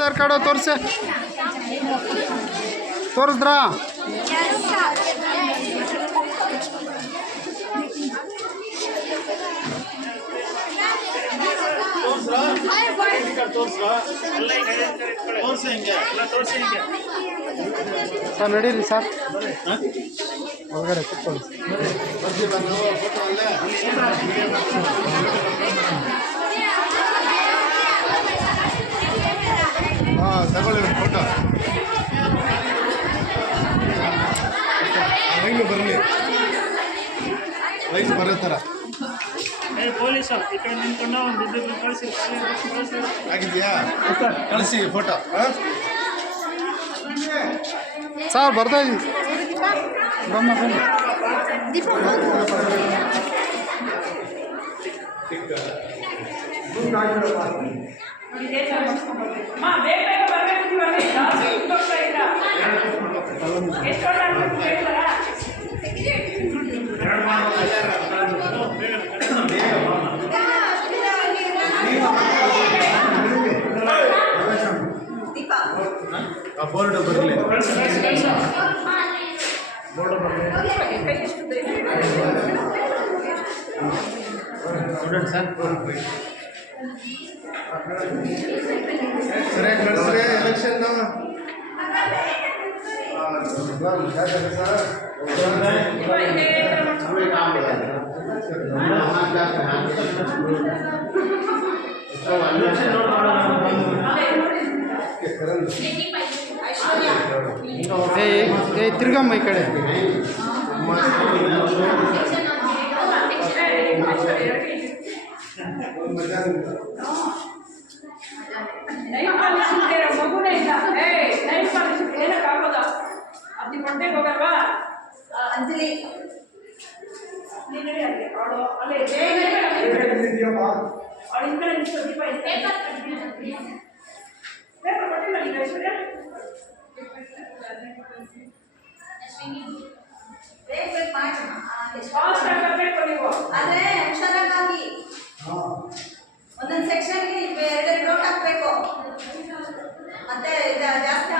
Aadhaar card ತೋರಿಸಿ. ತೋರಿಸ್ದ್ರಾ? Sir ನಡೀರಿ sir, ಒಳಗಡೆ ಕೂತ್ಕೊಳ್ಳಿ. ಹಾಂ ತಗೊಳ್ಳಿ ಫೋಟೋ. ವೈನು ಬರಲಿ, ವೈನು ಬರೋ ಥರ ಪೊಲೀಸ್ ಈ ಕಡೆ ನಿಂತ್ಕೊಂಡು ಒಂದು ಕಳಿಸಿ ಆಗಿದೆಯಾ? ಕಳಿಸಿ ಫೋಟೋ. ಸರ್ ಬರ್ತಾ ಇದ್ದೀನಿ. ಬಮ್ಮ ಬನ್ನಿ. ಬೋರ್ಡ್ ಬರಲಿ. ಸರಿಯಾಗಿ ನಡೆಸ್ರಿ ಎಲೆಕ್ಷನ್. ತಿರ್ಗಮ್ಮ ಈ ಕಡೆ. ಅಂಜಲಿ ಆದ್ರೆ ಹುಷಾರಾಗಿ ಒಂದೊಂದು ಸೆಕ್ಷನ್ಗೆ 2 ನೋಟ್ ಹಾಕ್ಬೇಕು. ಮತ್ತೆ ಜಾಸ್ತಿ